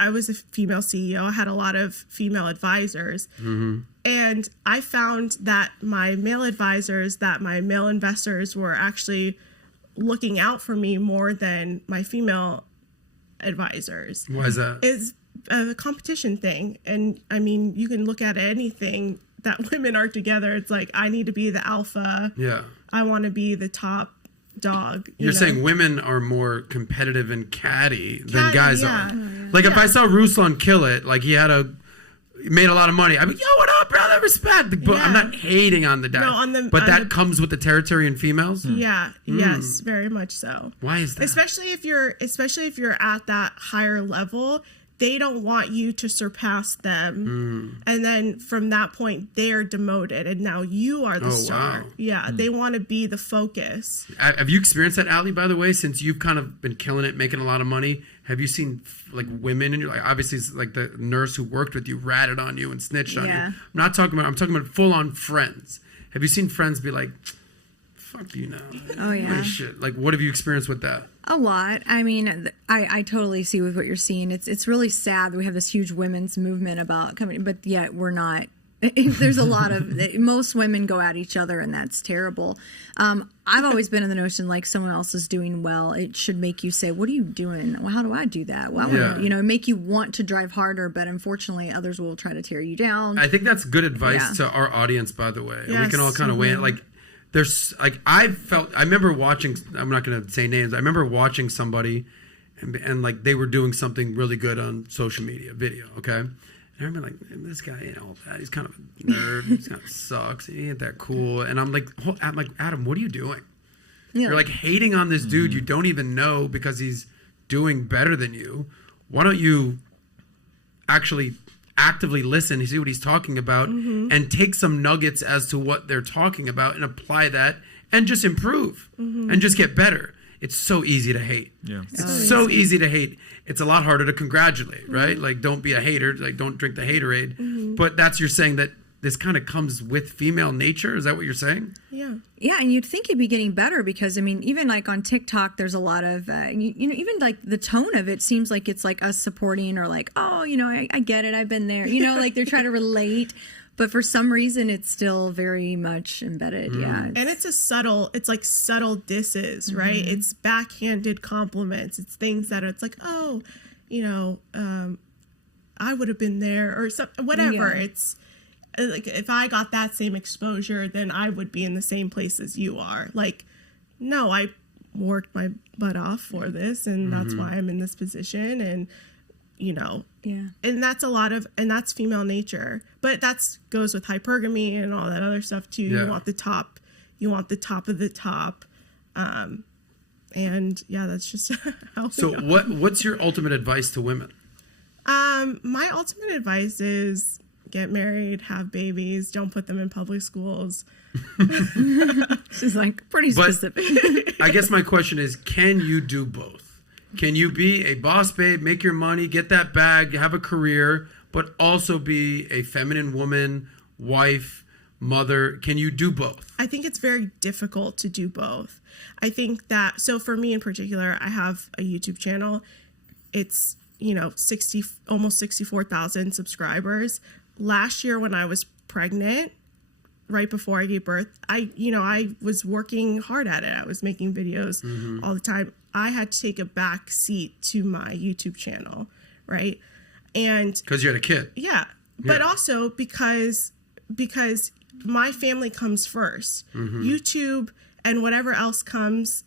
I was a female CEO. I had a lot of female advisors. And I found that my male advisors, that my male investors were actually looking out for me more than my female advisors. Why is that? It's a competition thing. And I mean, you can look at anything that women are together. It's like, I need to be the alpha. Yeah. I want to be the top dog. You're saying women are more competitive and catty than guys are. Like if I saw Ruslan kill it, like he made a lot of money, I'd be, yo, what up, brother? Respect. But I'm not hating on the guy. No, but that comes with the territory in females? Yeah. Yes, very much so. Why is that? Especially if you're at that higher level, they don't want you to surpass them. And then from that point, they're demoted. And now you are the star. Wow. Yeah, they want to be the focus. Have you experienced that, Allie, by the way, since you've kind of been killing it, making a lot of money? Have you seen like women in your life? Obviously, it's like the nurse who worked with you ratted on you and snitched on you. I'm talking about full-on friends. Have you seen friends be like, fuck you now? Oh, yeah. Shit. Like, what have you experienced with that? A lot. I mean, I totally see with what you're seeing. It's really sad that we have this huge women's movement about coming, but yet we're not. There's a lot of, most women go at each other, and that's terrible. I've always been in the notion, like, someone else is doing well, it should make you say, what are you doing? Well, how do I do that? Well, make you want to drive harder, but unfortunately others will try to tear you down. I think that's good advice to our audience, by the way. Yes. And we can all kind of weigh it. Like, there's like, I remember watching, I'm not going to say names, I remember watching somebody and like they were doing something really good on social media, video, okay? And I remember like, this guy ain't all that. He's kind of a nerd. He kind of sucks. He ain't that cool. And I'm like, Adam, what are you doing? Yeah. You're like hating on this dude you don't even know because he's doing better than you. Why don't you actually actively listen, see what he's talking about, and take some nuggets as to what they're talking about and apply that and just improve and just get better. It's so easy to hate. Yeah. It's so easy to hate. It's a lot harder to congratulate, right? Like, don't be a hater. Like, don't drink the haterade. But you're saying that this kind of comes with female nature? Is that what you're saying? Yeah. Yeah, and you'd think it'd be getting better because, I mean, even like on TikTok, there's a lot of, even like the tone of it seems like it's like us supporting or like, oh, I get it, I've been there. Like they're trying to relate. But for some reason, it's still very much embedded. Yeah. And it's like subtle disses, right? It's backhanded compliments. It's things that it's like, oh, I would have been there or whatever. Yeah. It's like, if I got that same exposure, then I would be in the same place as you are. Like, no, I worked my butt off for this, and that's why I'm in this position. And, and that's and that's female nature. But that goes with hypergamy and all that other stuff too. Yeah. You want the top of the top. And yeah, that's just how. So what's your ultimate advice to women? My ultimate advice is get married, have babies, don't put them in public schools. She's like pretty specific. I guess my question is, can you do both? Can you be a boss babe, make your money, get that bag, have a career, but also be a feminine woman, wife, mother? Can you do both? I think it's very difficult to do both. I think that, so for me in particular, I have a YouTube channel. It's, almost 64,000 subscribers. Last year when I was pregnant, right before I gave birth, I was working hard at it. I was making videos all the time. I had to take a back seat to my YouTube channel, right? And because you had a kid. Yeah. But also because my family comes first. YouTube and whatever else comes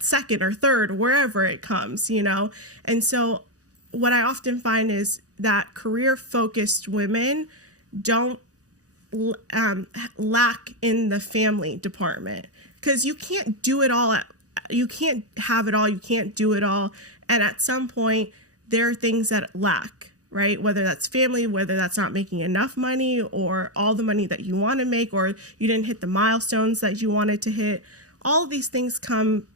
second or third, wherever it comes, And so what I often find is that career-focused women don't lack in the family department, because you can't do it all. You can't have it all. You can't do it all. And at some point, there are things that lack, right? Whether that's family, whether that's not making enough money or all the money that you want to make, or you didn't hit the milestones that you wanted to hit. All of these things come,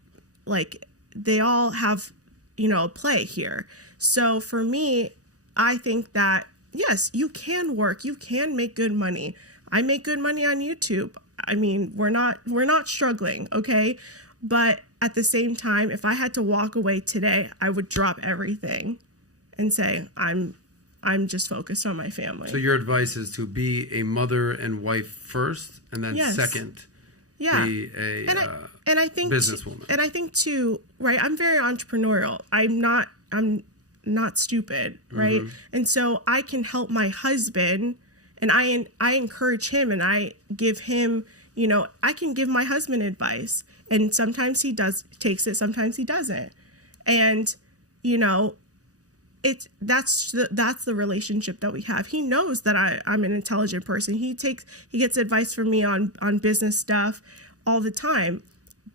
like, they all have, a play here. So for me, I think that, yes, you can work. You can make good money. I make good money on YouTube. I mean, we're not struggling, okay? But at the same time, if I had to walk away today, I would drop everything and say, I'm just focused on my family. So your advice is to be a mother and wife first, and then second, be a businesswoman. And I think too, right? I'm very entrepreneurial. I'm not stupid, right? And so I can help my husband, and I encourage him, and I give him, I can give my husband advice, and sometimes he takes it, sometimes he doesn't, and that's the relationship that we have. He knows that I'm an intelligent person. He gets advice from me on business stuff all the time.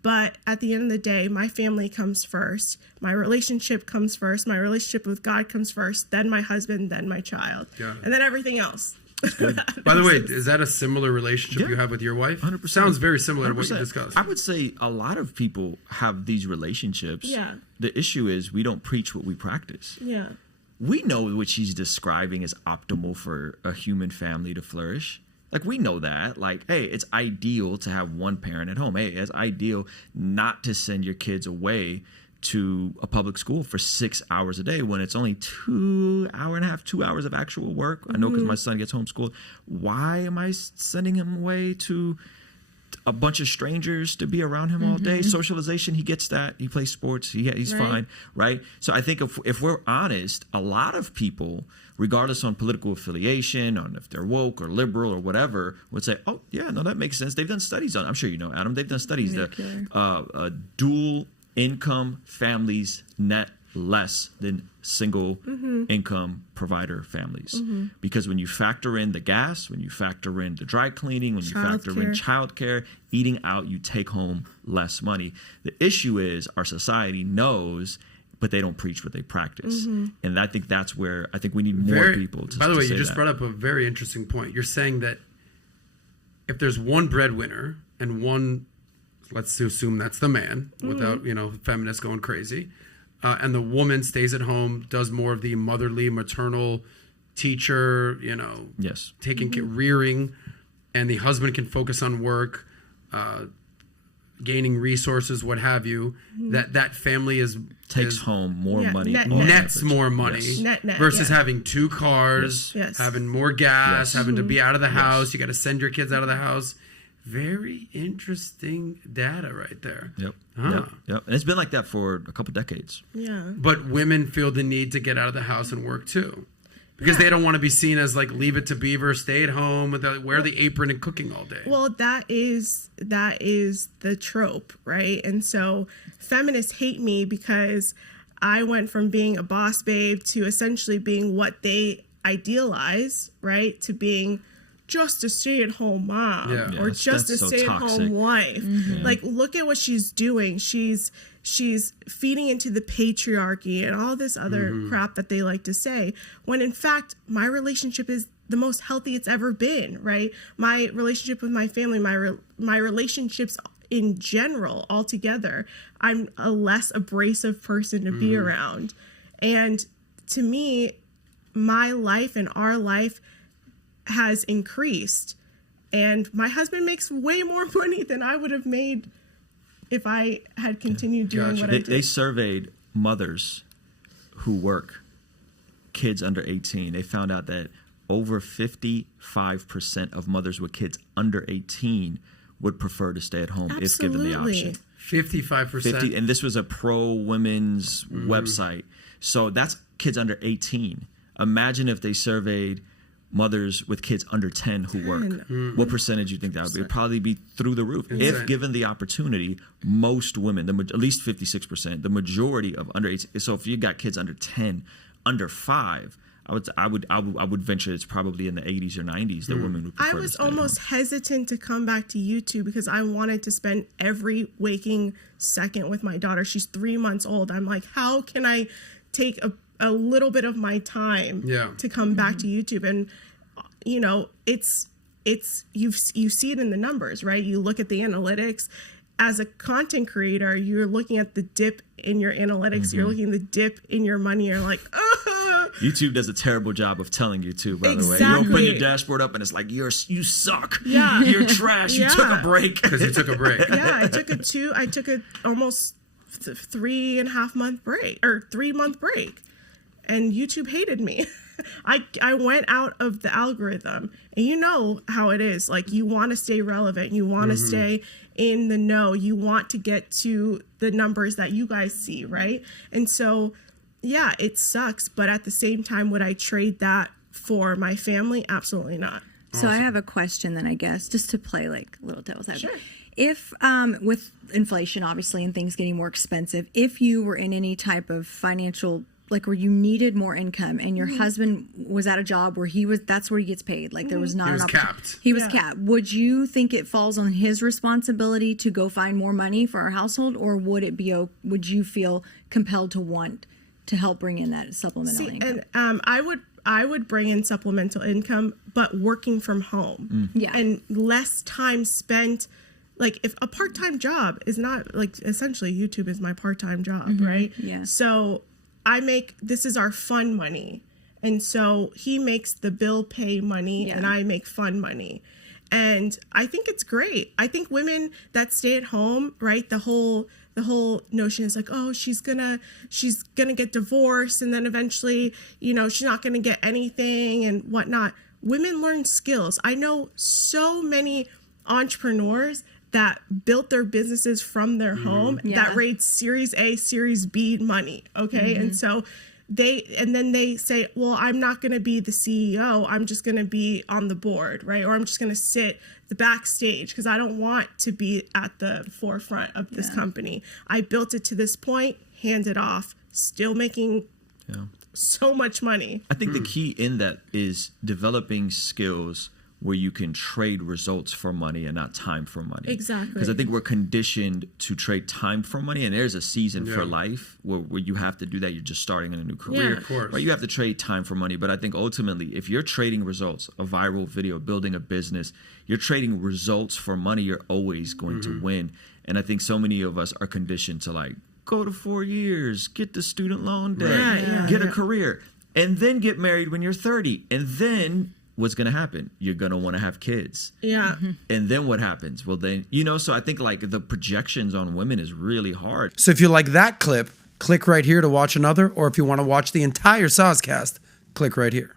But at the end of the day, my family comes first. My relationship comes first. My relationship with God comes first. Then my husband. Then my child. And then everything else. By the way, is that a similar relationship you have with your wife? 100%. Sounds very similar 100%. to what you discussed. I would say a lot of people have these relationships. Yeah. The issue is we don't preach what we practice. Yeah. We know what she's describing as optimal for a human family to flourish. Like, we know that. Like, hey, it's ideal to have one parent at home. Hey, it's ideal not to send your kids away to a public school for 6 hours a day when it's only 2 hours of actual work. I know because my son gets homeschooled. Why am I sending him away to a bunch of strangers to be around him all day? Socialization, he gets that. He plays sports. He's fine, right? So I think if we're honest, a lot of people, regardless on political affiliation, on if they're woke or liberal or whatever, would say, oh, yeah, no, that makes sense. They've done studies on, I'm sure you know, Adam, they've done studies that dual income families net less than single income provider families. Because when you factor in the gas, when you factor in the dry cleaning, when you factor in childcare, eating out, you take home less money. The issue is our society knows, but they don't preach what they practice. And I think that's where I think we need more people to say that. By the way, you just brought up a very interesting point. You're saying that if there's one breadwinner and one, let's assume that's the man, without, feminists going crazy, and the woman stays at home, does more of the motherly, maternal, teacher, taking rearing, and the husband can focus on work, gaining resources, what have you, that family takes home more money. Nets more money versus having two cars, having more gas, having to be out of the house. You got to send your kids out of the house. Very interesting data right there. Yep. And it's been like that for a couple decades. Yeah. But women feel the need to get out of the house and work too. Because they don't want to be seen as like leave it to Beaver, stay at home, wear the apron and cooking all day. Well, that is the trope, right? And so feminists hate me because I went from being a boss babe to essentially being what they idealize, right? To being just a stay-at-home mom or just a stay-at-home wife. Like, look at what she's doing. She's feeding into the patriarchy and all this other crap that they like to say, when in fact my relationship is the most healthy it's ever been, right? My relationship with my family, my relationships in general altogether, I'm a less abrasive person to be around. And to me, my life and our life has increased, and my husband makes way more money than I would have made if I had continued doing what I did. They surveyed mothers who work, kids under 18. They found out that over 55% of mothers with kids under 18 would prefer to stay at home if given the option. 55%. And this was a pro-women's website. So that's kids under 18. Imagine if they surveyed mothers with kids under 10 who work. What percentage do you think that would be? It'd probably be through the roof. If given the opportunity, most women, at least 56%, the majority of under 18. So if you got kids under 10, under 5, I would venture it's probably in the 80s or 90s that women would prefer. I was almost hesitant to come back to YouTube because I wanted to spend every waking second with my daughter. She's 3 months old. I'm like, how can I take a little bit of my time to come back to YouTube? And it's you see it in the numbers, right? You look at the analytics. As a content creator, you're looking at the dip in your analytics. You're looking at the dip in your money. You're like, YouTube does a terrible job of telling you too, by the way. You don't put your dashboard up and it's like, you suck. Yeah. You're trash. You took a break. Because you took a break. Yeah, I took a almost 3.5 month break or 3 month break. and YouTube hated me. I went out of the algorithm, and you know how it is. Like, you want to stay relevant. You want to stay in the know. You want to get to the numbers that you guys see, right? And so, yeah, it sucks. But at the same time, would I trade that for my family? Absolutely not. So I have a question then, I guess, just to play like little devil's advocate. Sure. If with inflation, obviously, and things getting more expensive, if you were in any type of financial, like where you needed more income and your husband was at a job where that's where he gets paid, like there was not enough. He was capped. Would you think it falls on his responsibility to go find more money for our household, or would you feel compelled to want to help bring in that supplemental income? And I would bring in supplemental income, but working from home. Yeah. And less time spent. Like, if a part-time job is not, like, essentially YouTube is my part-time job, right? Yeah. So this is our fun money. And so he makes the bill pay money and I make fun money. And I think it's great. I think women that stay at home, right? The whole notion is like, oh, she's gonna get divorced, and then eventually, she's not gonna get anything and whatnot. Women learn skills. I know so many entrepreneurs that built their businesses from their home that raised Series A, Series B money. Okay. And so then they say, well, I'm not going to be the CEO. I'm just going to be on the board, right? Or I'm just going to sit the backstage because I don't want to be at the forefront of this company. I built it to this point, hand it off, still making so much money. I think the key in that is developing skills where you can trade results for money and not time for money. Exactly. Because I think we're conditioned to trade time for money, and there's a season for life where you have to do that. You're just starting in a new career. Yeah, of course. Right? You have to trade time for money. But I think ultimately, if you're trading results, a viral video, building a business, you're trading results for money, you're always going to win. And I think so many of us are conditioned to, like, go to 4 years, get the student loan debt, get a career, and then get married when you're 30. And then what's going to happen? You're going to want to have kids. Yeah. And then what happens? Well, then, so I think like the projections on women is really hard. So if you like that clip, click right here to watch another. Or if you want to watch the entire Saucecast, click right here.